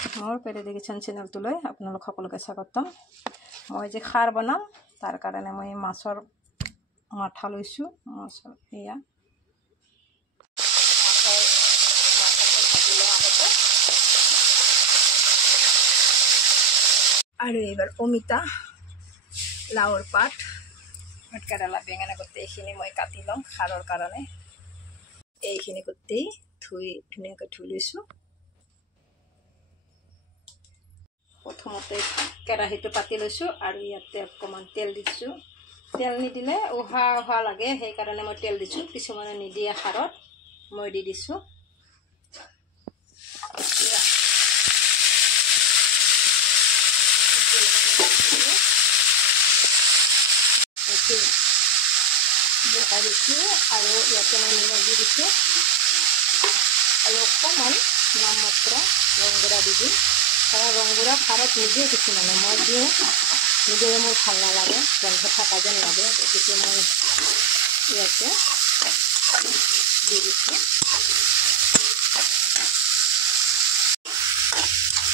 মোৰ পেৰেডি কিচেন চেনেলটোলৈ আপোনালোক সকলোকে স্বাগতম। মই যে খাৰ বনাম তাৰ কাৰণে মই মাছৰ মাথা লৈছোঁ। মাছৰ এয়া মাথাটো ভাজি লওঁ আগতে। আৰু এইবাৰ অমিতা, লাওৰ পাত, ভাতকেৰেলা, বেঙেনা গোটেইখিনি মই কাটি লওঁ খাৰৰ কাৰণে। এইখিনি গোটেই ধুনীয়াকৈ ধুই লৈছোঁ। প্ৰথমতে কেৰাহীটো পাতি লৈছোঁ আৰু ইয়াতে অকণমান তেল দিছোঁ। তেল নিদিলে উহা লাগে, সেইকাৰণে মই তেল দিছোঁ। কিছুমানে নিদিয়ে খাৰত, মই দি দিছোঁ। বহাই দিছোঁ আৰু ইয়াতে মই নিমখ দি দিছোঁ আৰু অকণমান নাম মাত্ৰ ৰংগুড়া দি দিম। কাৰণ ৰংগুড়া খাৰত নিদিয়ে কিছুমানে, মই দিওঁ। নিদিলে মোৰ ভাল নালাগে, গন্ধ থকা যেন লাগে, গতিকে মই ইয়াতে দি দিছোঁ।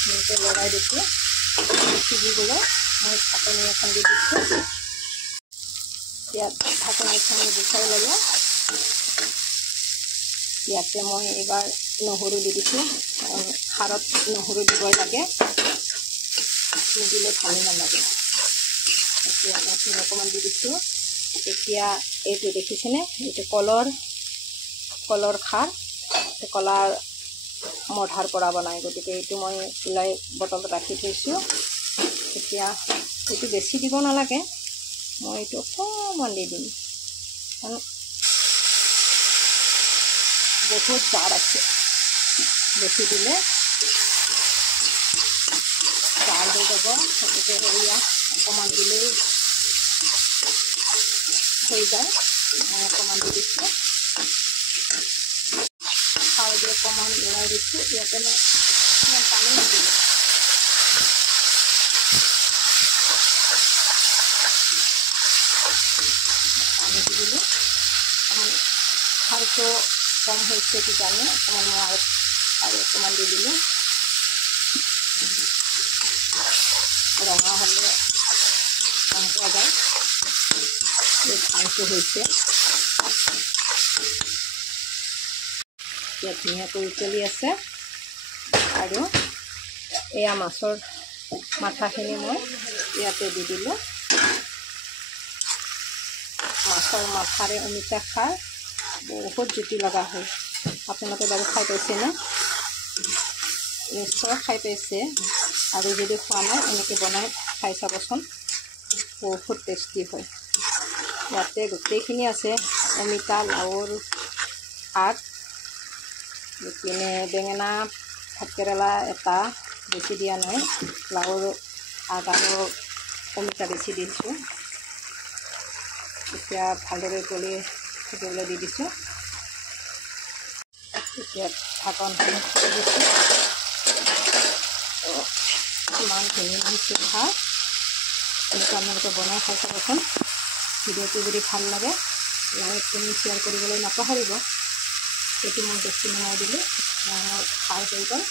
এনেকৈ লৰাই দিছোঁ। সিজিবলৈ মই ঢাকনি এখন দি দিছোঁ। ইয়াত ঢাকনি এখন গুচাই ল'লোঁ। ইয়াতে মই এইবাৰ নহৰু দি দিছোঁ। খাৰত নহৰু দিবই লাগে, নিদিলে ভাল নালাগে। এতিয়া নাচি অকণমান দি দিছোঁ। এতিয়া এইটো দেখিছেনে, এইটো কলৰ খাৰ, কলাৰ মধাৰ পৰা বনায়। গতিকে এইটো মই ওলাই বটলত ৰাখি থৈছোঁ। এতিয়া এইটো বেছি দিব নালাগে, মই এইটো অকণমান দি দিম। বহুত জাৰ আছে, বেছি দিলে জাৰ হৈ যাব। গতিকে এয়া অকণমান দিলেই হৈ যায়। মই অকণমান দি দিছোঁ। খাৰ দি অকণমান লৰাই দিছোঁ। ইয়াতে মই ইমান পানী নিদিলোঁ। পানী দি দিলোঁ। খাৰটো কম হৈছে কিজানি, অকণমান মই আৰু অকণমান দি দিলোঁ। ৰঙা হ'লে গম পোৱা যায় এই খাৰটো হৈছে। এতিয়া ধুনীয়াকৈ উতলি আছে আৰু এয়া মাছৰ মাথাখিনি মই ইয়াতে দি দিলোঁ। মাছৰ মাথাৰে অমিতা খাৰ বহুত জুতি লগা হয়। আপোনালোকে বাৰু খাই পাইছেনে? নিশ্চয় খাই পাইছে, আৰু যদি খোৱা নাই এনেকৈ বনাই খাই চাবচোন, বহুত টেষ্টি হয়। ইয়াতে গোটেইখিনি আছে, অমিতা, লাওৰ আগ, ইপিনে বেঙেনা, ভাতকেৰেলা এটা বেছি দিয়া নাই, লাওৰ আগ আৰু অমিতা বেছি দিছোঁ। এতিয়া ভালদৰে উতলি থাকিবলৈ দি দিছোঁ। এতিয়া ঢাকনখন খুলি দিছোঁ। ইমান ধুনীয়া হৈছে খাৰ। এনেকৈ আপোনালোকে বনাই খাই চাবচোন। ভিডিঅ'টো যদি ভাল লাগে লাইক কমেণ্ট শ্বেয়াৰ কৰিবলৈ নাপাহৰিব। এইটো মই বেছি বনাই দিলোঁ, খাৰ হৈ গ'ল।